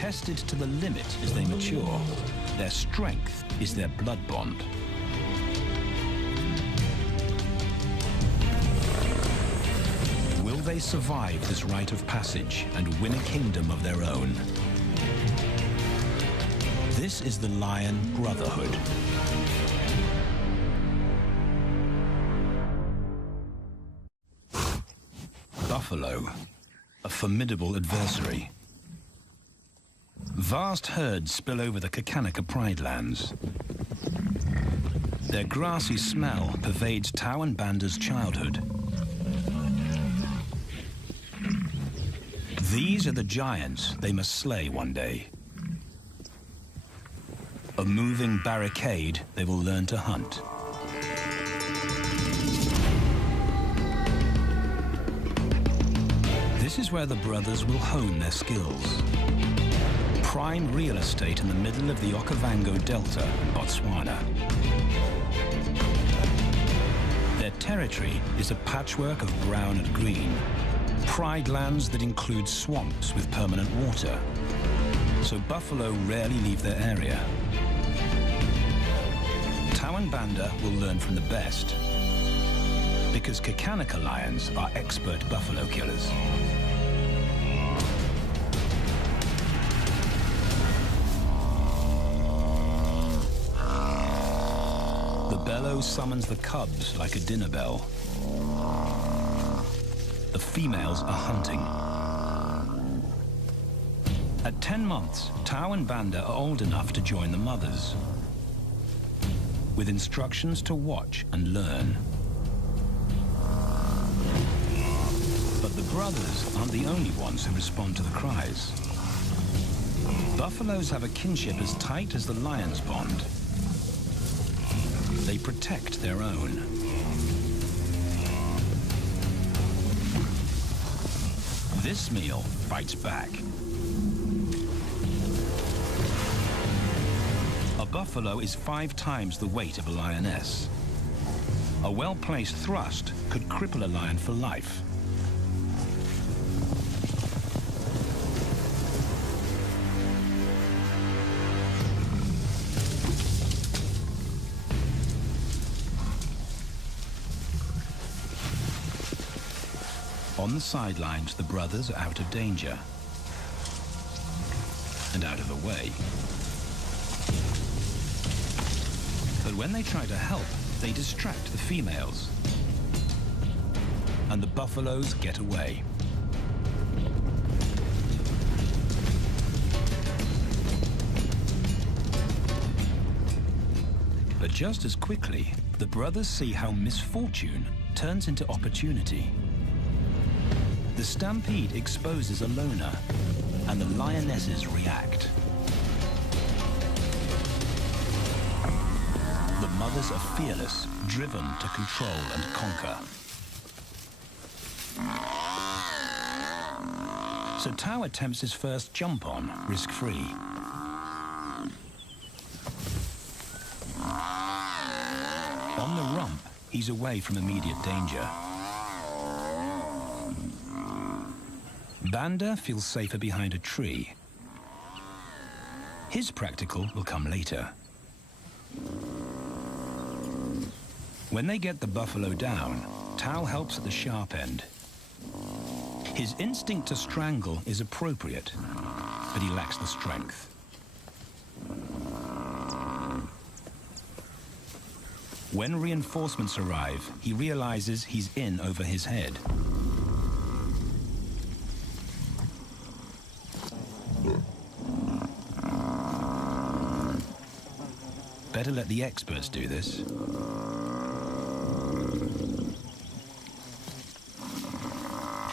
tested to the limit as they mature. Their strength is their blood bond. Will they survive this rite of passage and win a kingdom of their own? This is the Lion Brotherhood. Buffalo, a formidable adversary. Vast herds spill over the Kakanika Pride lands. Their grassy smell pervades Tau and Banda's childhood. These are the giants they must slay one day. A moving barricade they will learn to hunt. This is where the brothers will hone their skills. Prime real estate in the middle of the Okavango Delta in Botswana. Their territory is a patchwork of brown and green. Pride lands that include swamps with permanent water. So buffalo rarely leave their area. Tau and Banda will learn from the best, because Kakanika lions are expert buffalo killers. The bellow summons the cubs like a dinner bell. The females are hunting. At 10 months, Tau and Banda are old enough to join the mothers, with instructions to watch and learn. But the brothers aren't the only ones who respond to the cries. Buffaloes have a kinship as tight as the lions' bond. They protect their own. This meal fights back. A buffalo is 5 times the weight of a lioness. A well-placed thrust could cripple a lion for life. On the sidelines, the brothers are out of danger and out of the way. But when they try to help, they distract the females, and the buffaloes get away. But just as quickly, the brothers see how misfortune turns into opportunity. The stampede exposes a loner, and the lionesses react. The mothers are fearless, driven to control and conquer. So Tau attempts his first jump on, risk-free. On the rump, he's away from immediate danger. Banda feels safer behind a tree. His practical will come later. When they get the buffalo down, Tau helps at the sharp end. His instinct to strangle is appropriate, but he lacks the strength. When reinforcements arrive, he realizes he's in over his head. Better let the experts do this.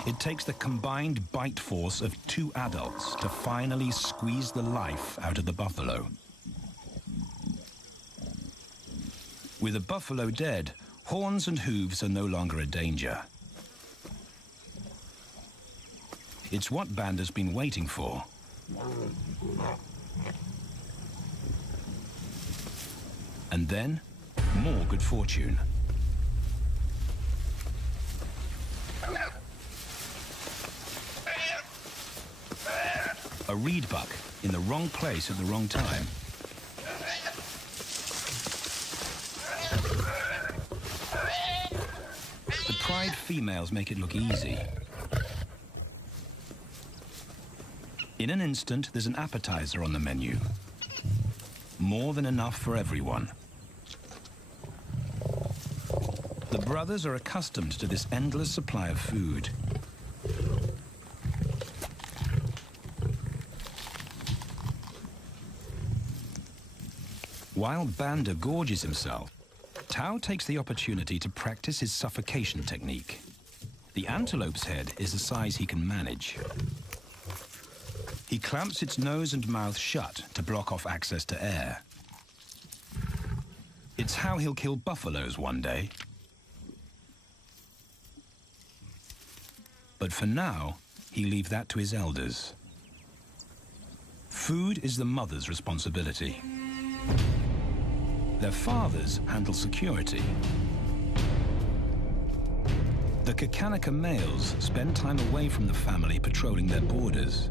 It takes the combined bite force of 2 adults to finally squeeze the life out of the buffalo. With a buffalo dead, horns and hooves are no longer a danger. It's what Banda's been waiting for. And then, more good fortune. A reed buck in the wrong place at the wrong time. The pride females make it look easy. In an instant, there's an appetizer on the menu. More than enough for everyone. The brothers are accustomed to this endless supply of food. While Banda gorges himself, Tao takes the opportunity to practice his suffocation technique. The antelope's head is the size he can manage. He clamps its nose and mouth shut to block off access to air. It's how he'll kill buffaloes one day. But for now, he leaves that to his elders. Food is the mother's responsibility. Their fathers handle security. The Kakanika males spend time away from the family patrolling their borders.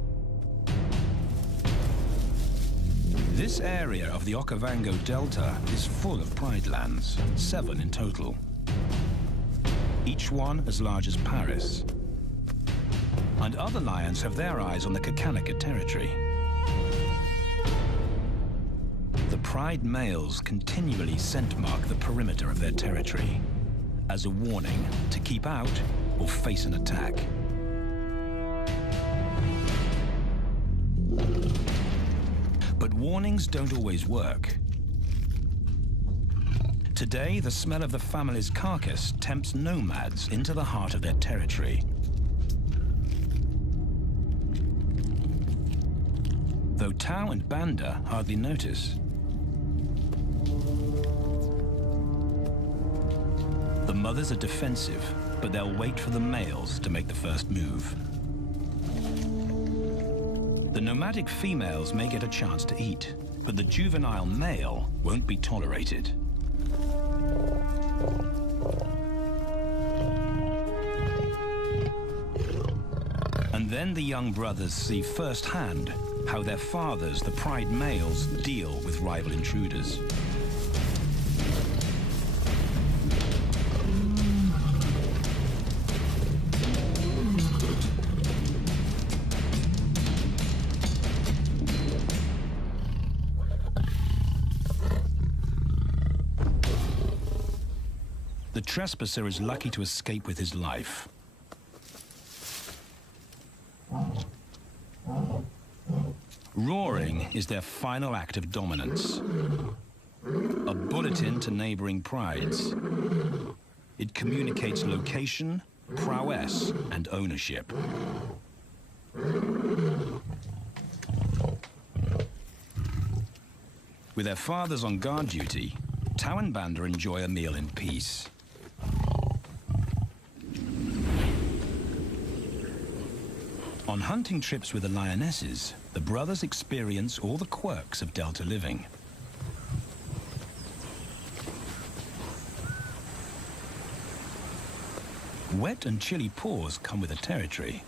This area of the Okavango Delta is full of pride lands, 7 in total. Each one as large as Paris. And other lions have their eyes on the Kakanika territory. The pride males continually scent mark the perimeter of their territory as a warning to keep out or face an attack. But warnings don't always work. Today, the smell of the family's carcass tempts nomads into the heart of their territory. Though Tao and Banda hardly notice. The mothers are defensive, but they'll wait for the males to make the first move. The nomadic females may get a chance to eat, but the juvenile male won't be tolerated. And then the young brothers see firsthand how their fathers, the pride males, deal with rival intruders. The trespasser is lucky to escape with his life. Roaring is their final act of dominance. A bulletin to neighboring prides. It communicates location, prowess, and ownership. With their fathers on guard duty, Tao and Banda enjoy a meal in peace. On hunting trips with the lionesses, the brothers experience all the quirks of Delta living. Wet and chilly paws come with the territory.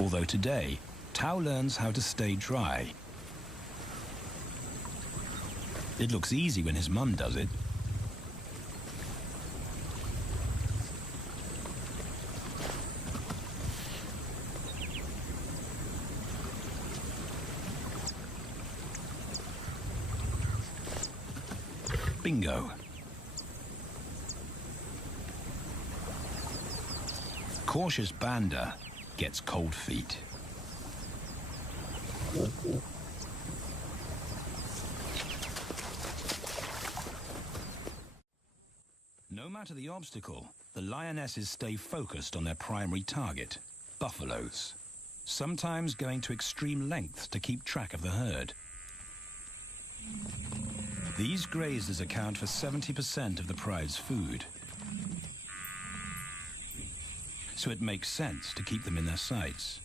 Although today, Tao learns how to stay dry. It looks easy when his mum does it. Bingo. Cautious Banda gets cold feet. No matter the obstacle, the lionesses stay focused on their primary target, buffaloes, sometimes going to extreme lengths to keep track of the herd. These grazers account for 70% of the pride's food. So it makes sense to keep them in their sights.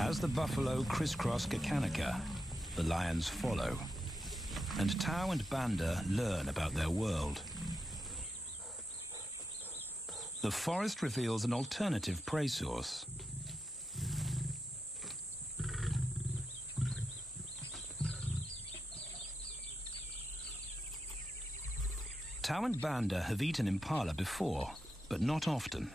As the buffalo crisscross Kakanika, the lions follow. And Tao and Banda learn about their world. The forest reveals an alternative prey source. Tao and Banda have eaten impala before, but not often.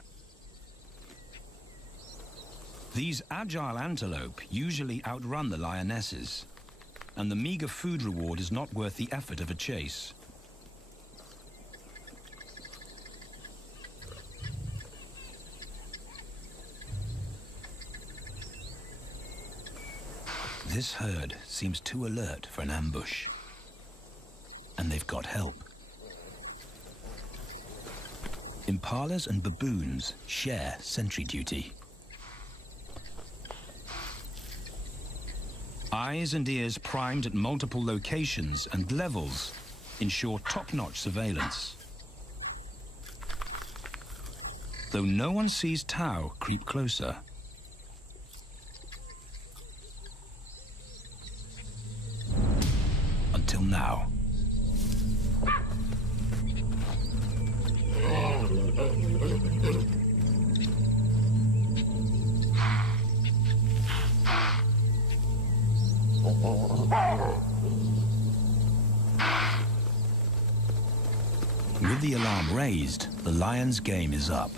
These agile antelope usually outrun the lionesses, and the meager food reward is not worth the effort of a chase. This herd seems too alert for an ambush, and they've got help. Impalas and baboons share sentry duty. Eyes and ears primed at multiple locations and levels ensure top-notch surveillance. Though no one sees Tao creep closer. Until now. With the alarm raised, the lion's game is up.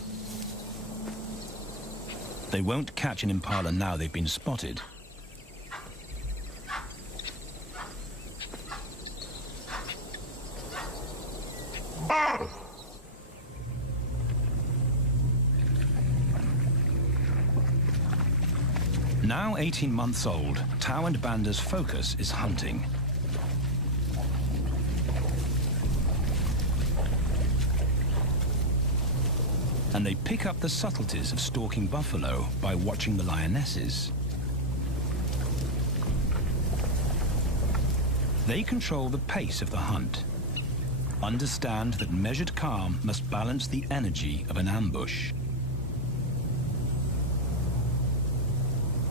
They won't catch an impala now they've been spotted. Now 18 months old, Tao and Banda's focus is hunting. And they pick up the subtleties of stalking buffalo by watching the lionesses. They control the pace of the hunt, understand that measured calm must balance the energy of an ambush.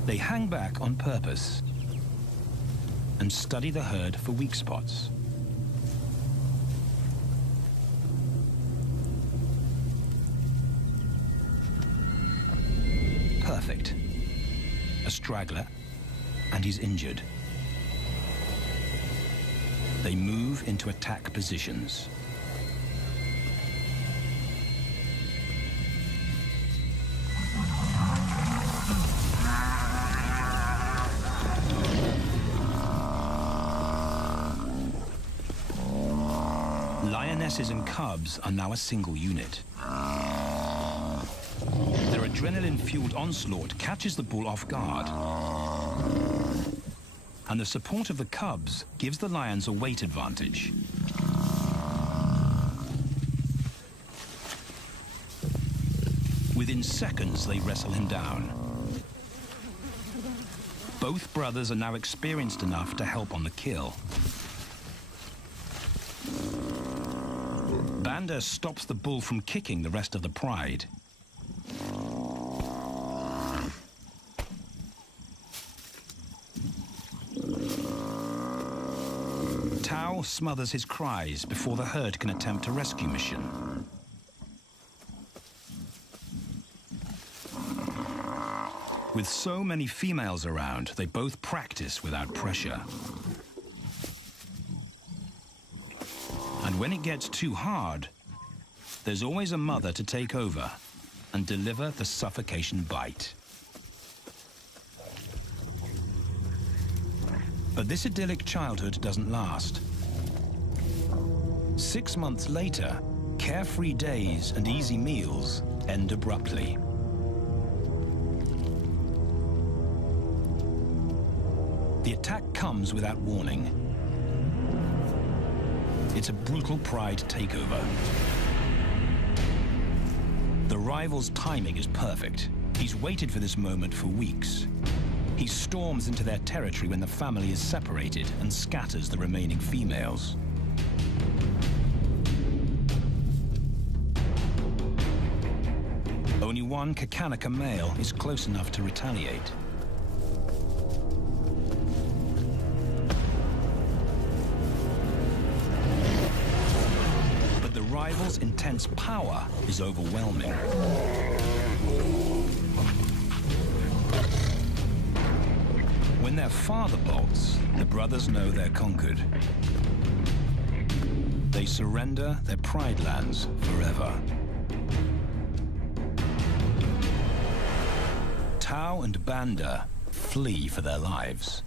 They hang back on purpose and study the herd for weak spots. Perfect. A straggler, and he's injured. They move into attack positions. Lionesses and cubs are now a single unit. Their adrenaline-fueled onslaught catches the bull off guard. And the support of the cubs gives the lions a weight advantage. Within seconds, they wrestle him down. Both brothers are now experienced enough to help on the kill. Banda stops the bull from kicking the rest of the pride. Tao smothers his cries before the herd can attempt a rescue mission. With so many females around, they both practice without pressure. And when it gets too hard, there's always a mother to take over and deliver the suffocation bite. But this idyllic childhood doesn't last. 6 months later, carefree days and easy meals end abruptly. The attack comes without warning. It's a brutal pride takeover. The rival's timing is perfect. He's waited for this moment for weeks. He storms into their territory when the family is separated and scatters the remaining females. Only one Kakanika male is close enough to retaliate. But the rival's male's intense power is overwhelming. When their father bolts, the brothers know they're conquered. They surrender their pride lands forever. Tao and Banda flee for their lives.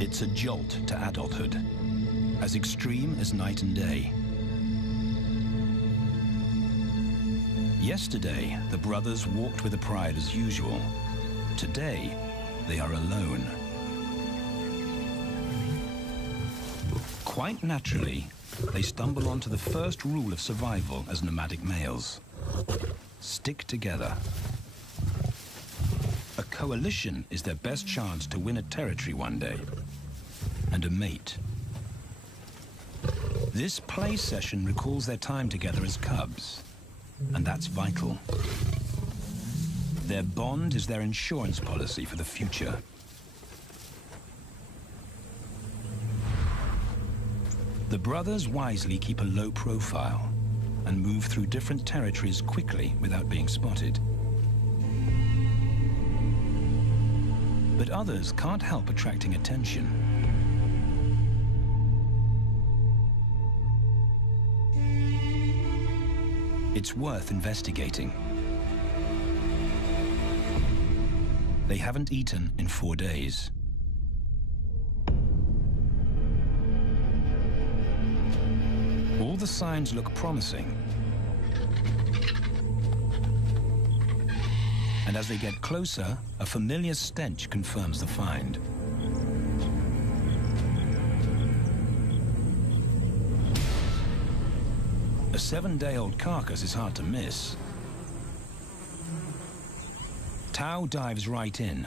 It's a jolt to adulthood, as extreme as night and day. Yesterday, the brothers walked with a pride as usual. Today, they are alone. Quite naturally, they stumble onto the first rule of survival as nomadic males. Stick together. A coalition is their best chance to win a territory one day, and a mate. This play session recalls their time together as cubs, and that's vital. Their bond is their insurance policy for the future. The brothers wisely keep a low profile and move through different territories quickly without being spotted. But others can't help attracting attention. It's worth investigating. They haven't eaten in 4 days. All the signs look promising. And as they get closer, a familiar stench confirms the find. A 7-day-old carcass is hard to miss. Tao dives right in,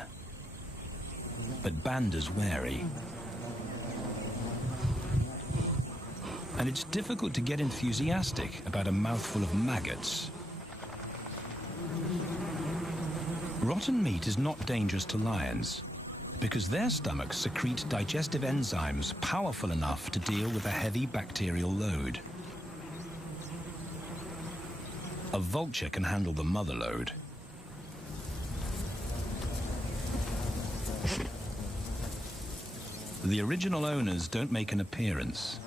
but Banda's wary. And it's difficult to get enthusiastic about a mouthful of maggots. Rotten meat is not dangerous to lions, because their stomachs secrete digestive enzymes powerful enough to deal with a heavy bacterial load. A vulture can handle the mother load. The original owners don't make an appearance.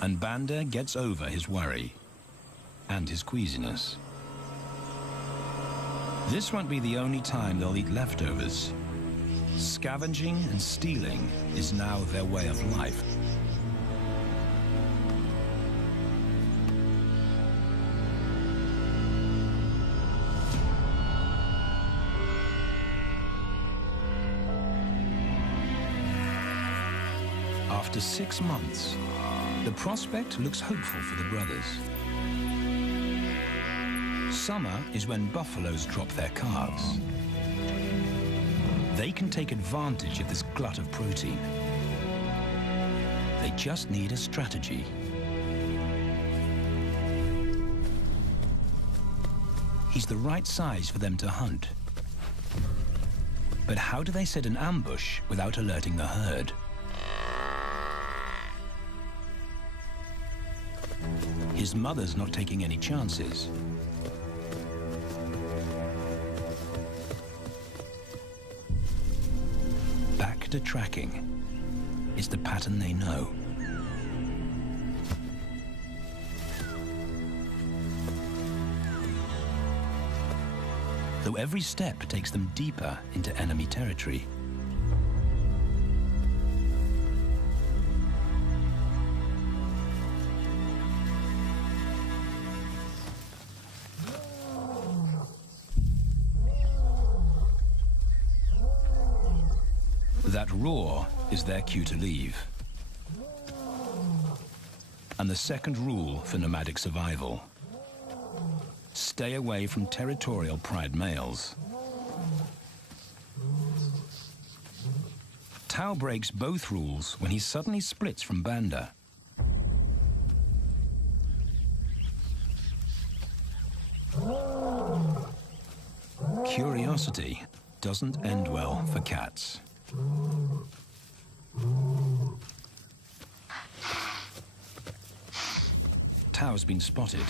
And Banda gets over his worry and his queasiness. This won't be the only time they'll eat leftovers. Scavenging and stealing is now their way of life. After 6 months, the prospect looks hopeful for the brothers. Summer is when buffaloes drop their calves. They can take advantage of this glut of protein. They just need a strategy. He's the right size for them to hunt. But how do they set an ambush without alerting the herd? His mother's not taking any chances. Back to tracking. It's the pattern they know. Though every step takes them deeper into enemy territory. That roar is their cue to leave. And the second rule for nomadic survival: stay away from territorial pride males. Tao breaks both rules when he suddenly splits from Banda. curiosity doesn't end well for cats. Tao's been spotted,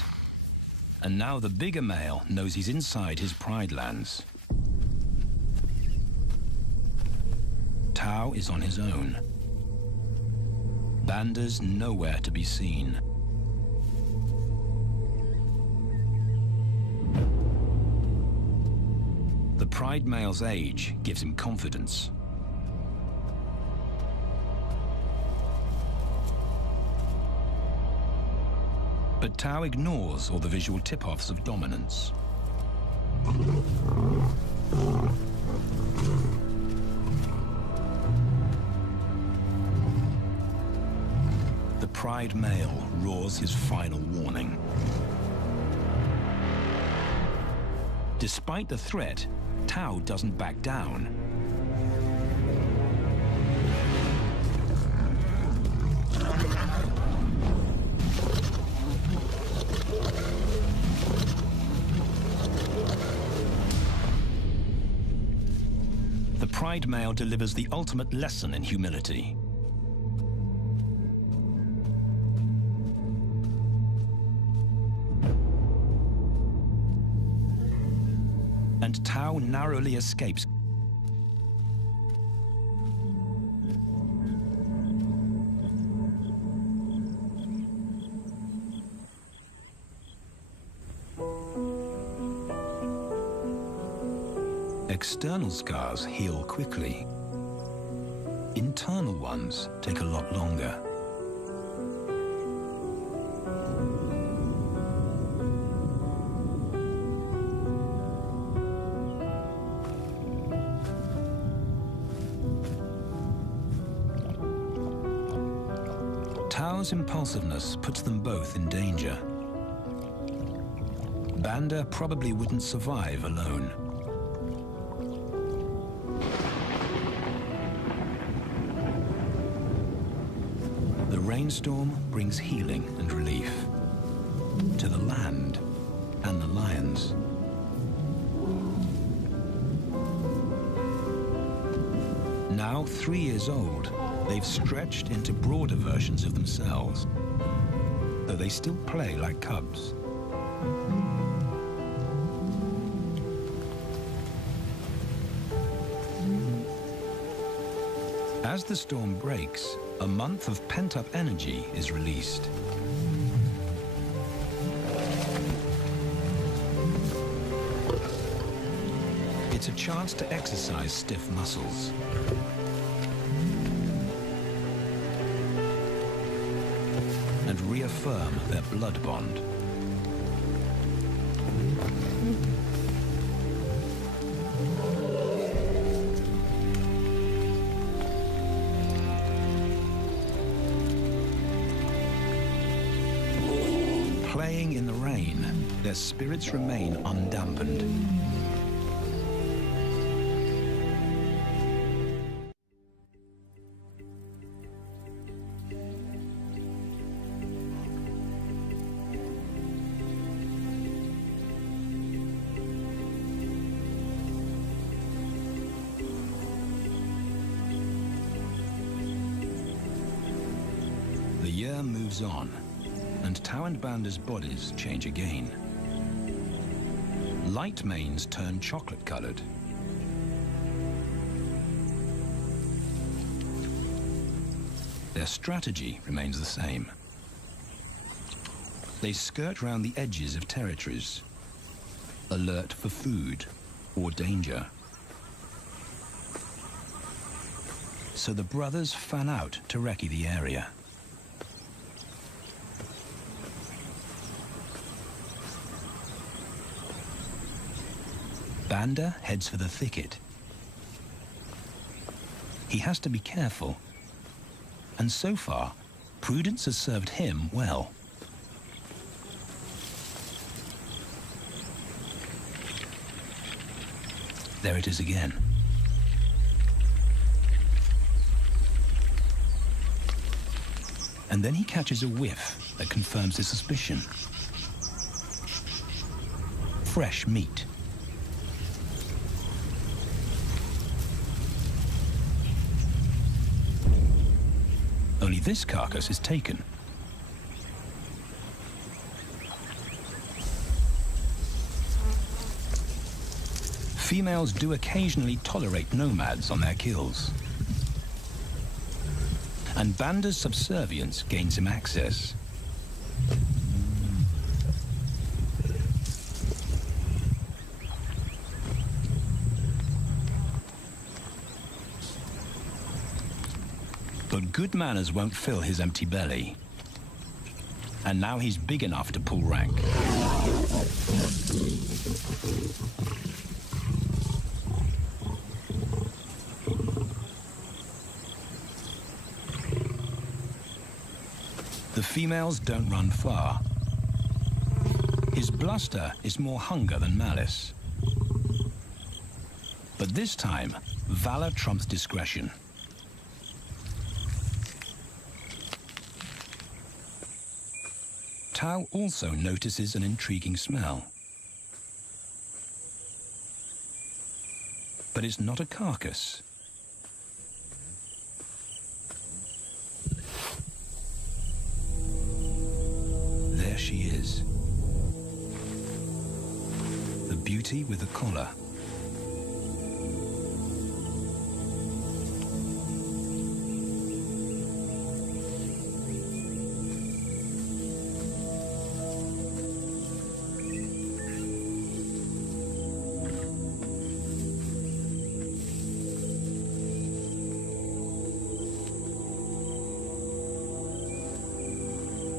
and now the bigger male knows he's inside his pride lands. Tao is on his own. Banda's nowhere to be seen. The pride male's age gives him confidence. But Tao ignores all the visual tip-offs of dominance. The pride male roars his final warning. Despite the threat, Tao doesn't back down. The pride male delivers the ultimate lesson in humility. And Tao narrowly escapes. External scars heal quickly. Internal ones take a lot longer. Tao's impulsiveness puts them both in danger. Banda probably wouldn't survive alone. The rainstorm brings healing and relief to the land and the lions. Now 3 years old, they've stretched into broader versions of themselves, though they still play like cubs. As the storm breaks, a month of pent-up energy is released. It's a chance to exercise stiff muscles. And reaffirm their blood bond. Playing in the rain, their spirits remain undampened. The year moves on, and Tao and Banda's bodies change again. Light manes turn chocolate-colored. Their strategy remains the same. They skirt round the edges of territories, alert for food or danger. So the brothers fan out to recce the area. Banda heads for the thicket. He has to be careful, and so far, prudence has served him well. There it is again. And then he catches a whiff that confirms his suspicion. Fresh meat. only this carcass is taken. Females do occasionally tolerate nomads on their kills. And Banda's subservience gains him access. But good manners won't fill his empty belly. And now he's big enough to pull rank. The females don't run far. His bluster is more hunger than malice. But this time, valor trumps discretion. Tao also notices an intriguing smell. But it's not a carcass. There she is. The beauty with the collar.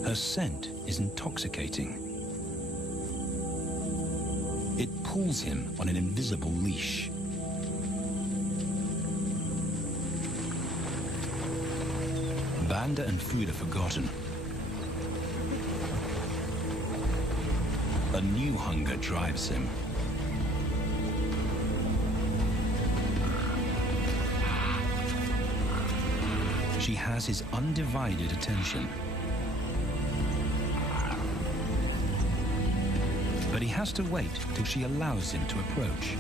Her scent is intoxicating. It pulls him on an invisible leash. Banda and food are forgotten. A new hunger drives him. She has his undivided attention. But he has to wait till she allows him to approach.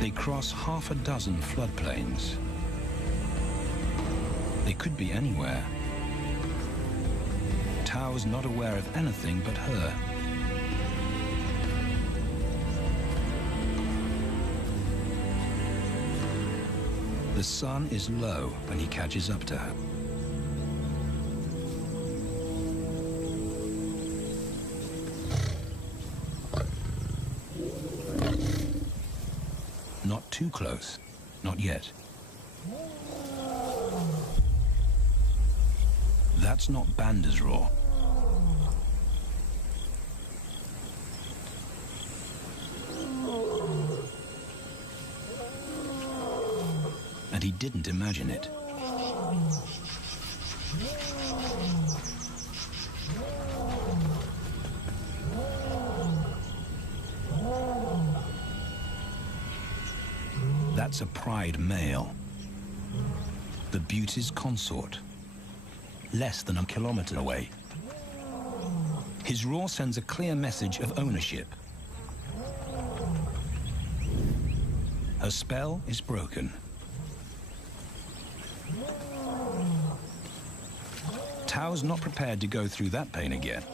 They cross half a dozen floodplains. They could be anywhere. Tao's not aware of anything but her. The sun is low when he catches up to her. Not too close. Not yet. That's not Banda's roar. And he didn't imagine it. That's a pride male. The beauty's consort. Less than a kilometer away. His roar sends a clear message of ownership. Her spell is broken. Tao's not prepared to go through that pain again.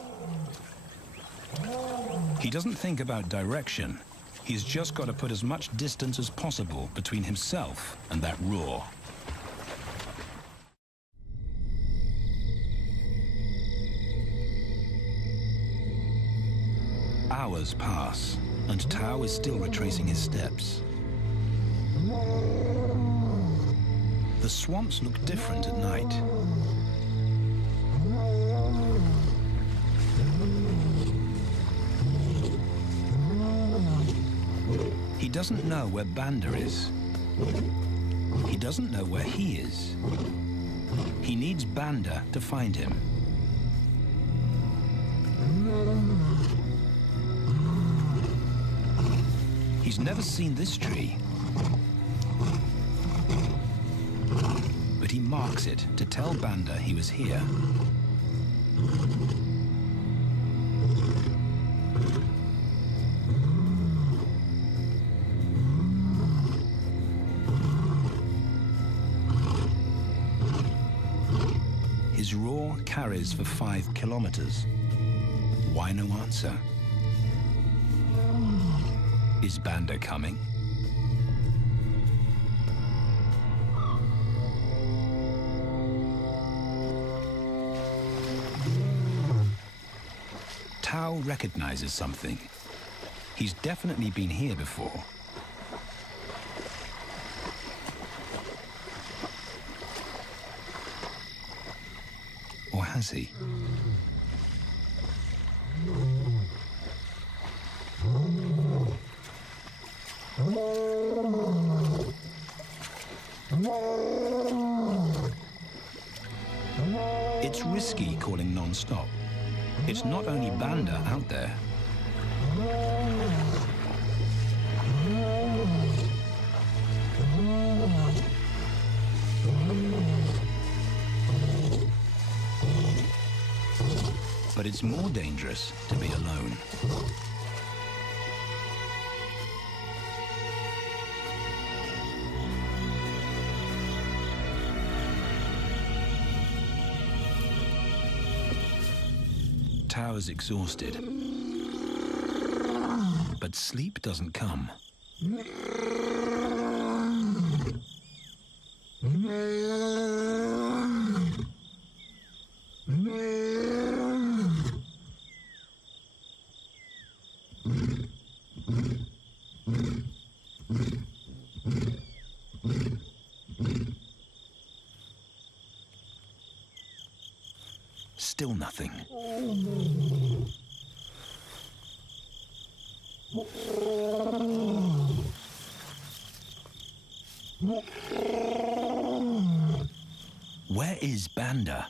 He doesn't think about direction. He's just got to put as much distance as possible between himself and that roar. Hours pass, and Tao is still retracing his steps. The swamps look different at night. He doesn't know where Banda is. He doesn't know where he is. He needs Banda to find him. He's never seen this tree. But he marks it to tell Banda he was here. carries for 5 kilometers. Why no answer? Is Banda coming? Tao recognizes something. He's definitely been here before. Or has he? It's risky calling non-stop. It's not only Banda out there. But it's more dangerous to be alone. Tao is exhausted, but sleep doesn't come. Still nothing. Where is Banda?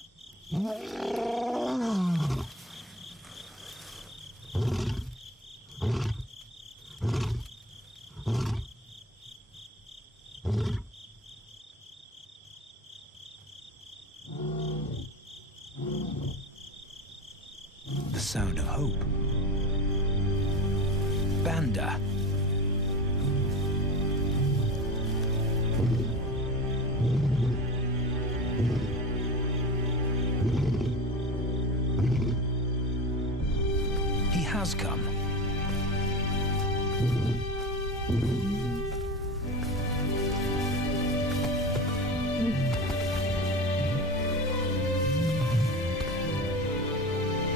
The sound of hope. Banda. He has come.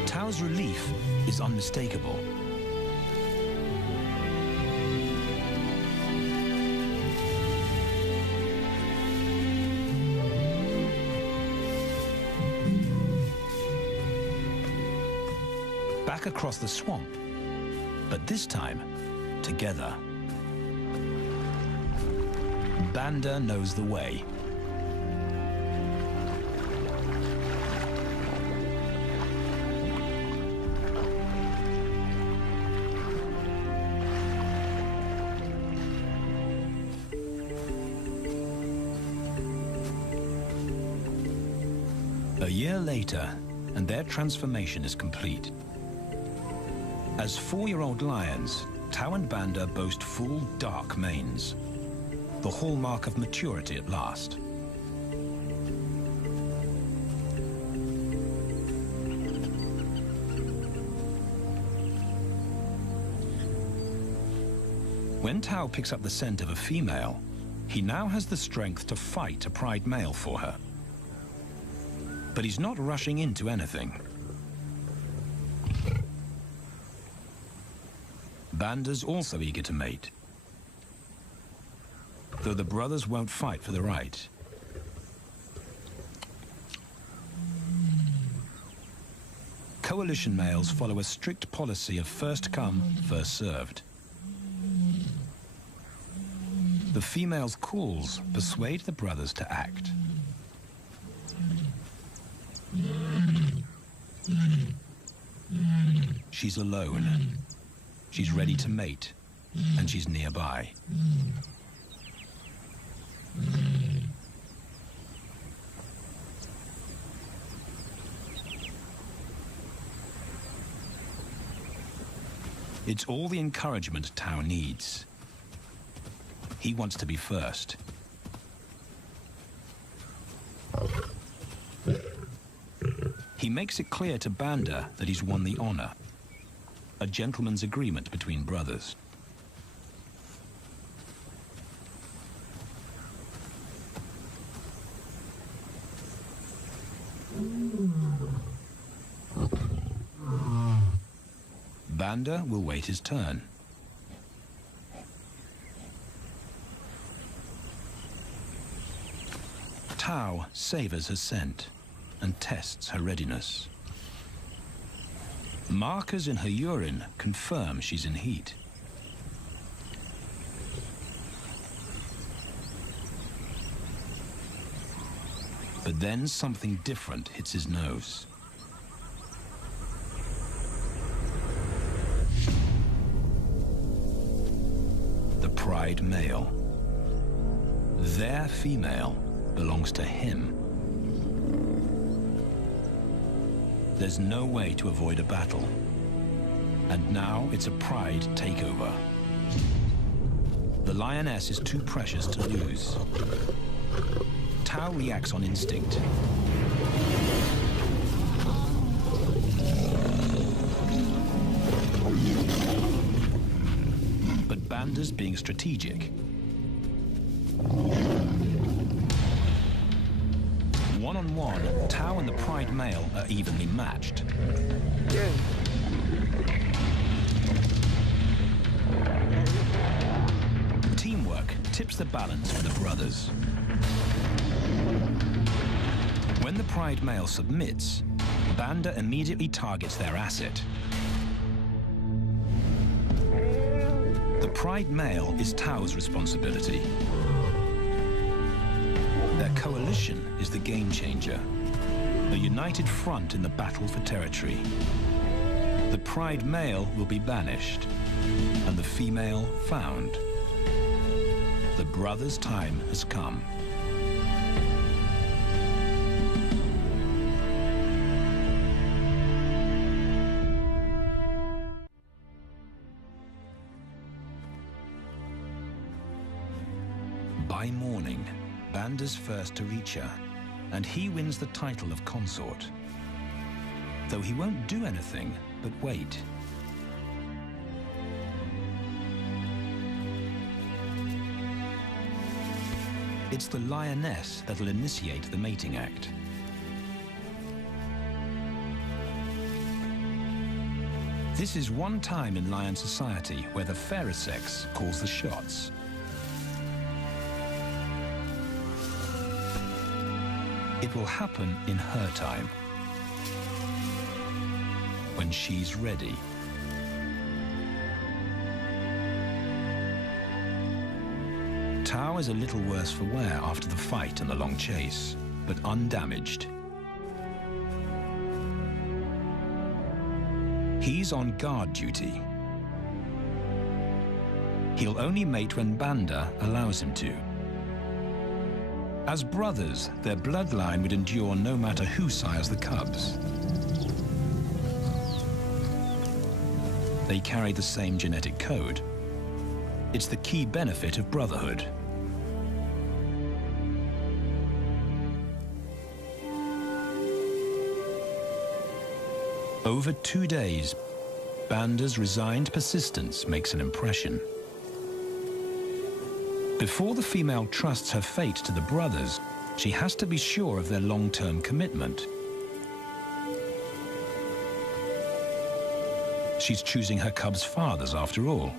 Tao's relief is unmistakable. Back across the swamp, but this time, together. Banda knows the way. A year later, and their transformation is complete. As 4-year-old lions, Tao and Banda boast full, dark manes, the hallmark of maturity at last. When Tao picks up the scent of a female, he now has the strength to fight a pride male for her. But he's not rushing into anything. Banda's also eager to mate, though the brothers won't fight for the right. Coalition males follow a strict policy of first come, first served. The female's calls persuade the brothers to act. She's alone. She's ready to mate, and she's nearby. It's all the encouragement Tao needs. He wants to be first. He He makes it clear to Banda that he's won the honor, a gentleman's agreement between brothers. Banda will wait his turn. Tao savors her scent and tests her readiness. Markers in her urine confirm she's in heat. But then something different hits his nose. The pride male. Their female belongs to him. There's no way to avoid a battle. And now it's a pride takeover. The lioness is too precious to lose. Tao reacts on instinct. But Banda's being strategic. One-on-one, Tao and the pride male are evenly matched. Teamwork tips the balance for the brothers. When the pride male submits, Banda immediately targets their asset. The pride male is Tao's responsibility. Their coalition is the game changer, a united front in the battle for territory. The pride male will be banished, and the female found. The brothers' time has come. By morning, Banda's first to reach her, and he wins the title of consort. Though he won't do anything but wait. It's the lioness that'll initiate the mating act. This is one time in lion society where the fairer sex calls the shots. It will happen in her time, when she's ready. Tao is a little worse for wear after the fight and the long chase, but undamaged. He's on guard duty. He'll only mate when Banda allows him to. As brothers, their bloodline would endure no matter who sires the cubs. They carry the same genetic code. It's the key benefit of brotherhood. Over 2 days, Banda's resigned persistence makes an impression. Before the female trusts her fate to the brothers, she has to be sure of their long-term commitment. She's choosing her cubs' fathers after all.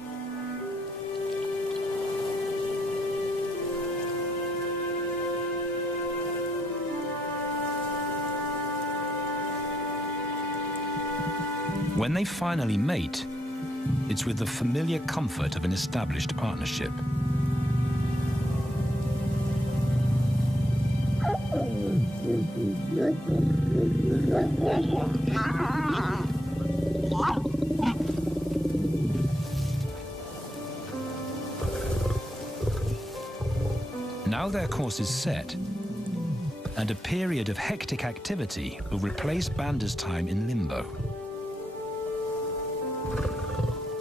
When they finally mate, it's with the familiar comfort of an established partnership. Now their course is set, and a period of hectic activity will replace Banda's time in limbo.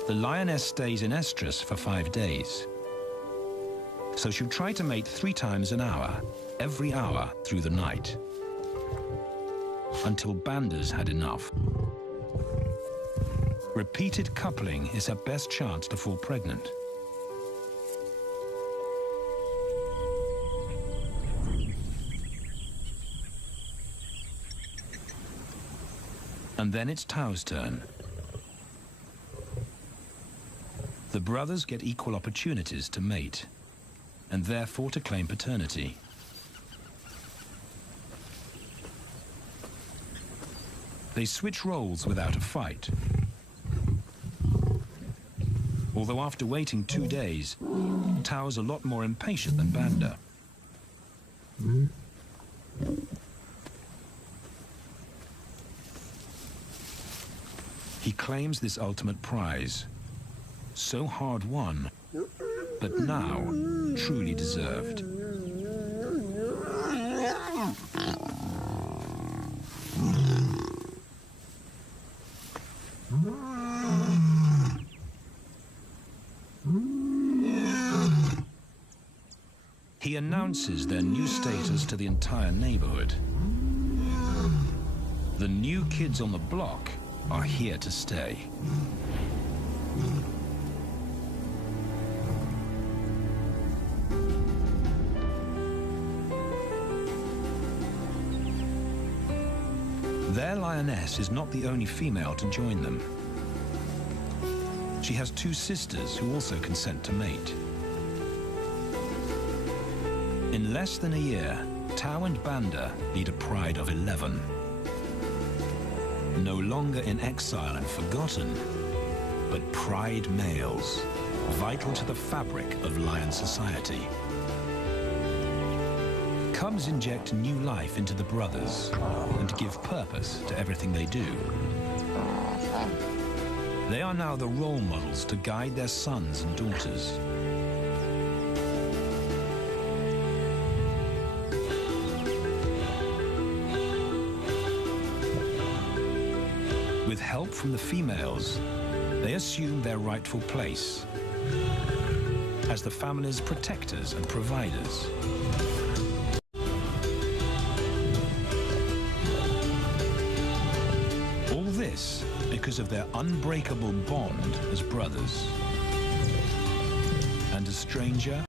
The lioness stays in estrus for 5 days, so she'll try to mate 3 times an hour, every hour through the night. until Banda's had enough. Repeated coupling is her best chance to fall pregnant. And then it's Tao's turn. The brothers get equal opportunities to mate, and therefore to claim paternity. They switch roles without a fight. Although after waiting 2 days, Tao's a lot more impatient than Banda. He claims this ultimate prize, so hard won, but now truly deserved. He announces their new status to the entire neighborhood. The new kids on the block are here to stay. Their lioness is not the only female to join them. She has 2 sisters who also consent to mate. In less than a year, Tao and Banda lead a pride of 11. No longer in exile and forgotten, but pride males, vital to the fabric of lion society. Cubs inject new life into the brothers and give purpose to everything they do. They are now the role models to guide their sons and daughters. With help from the females, they assume their rightful place as the family's protectors and providers. All this because of their unbreakable bond as brothers. And a stranger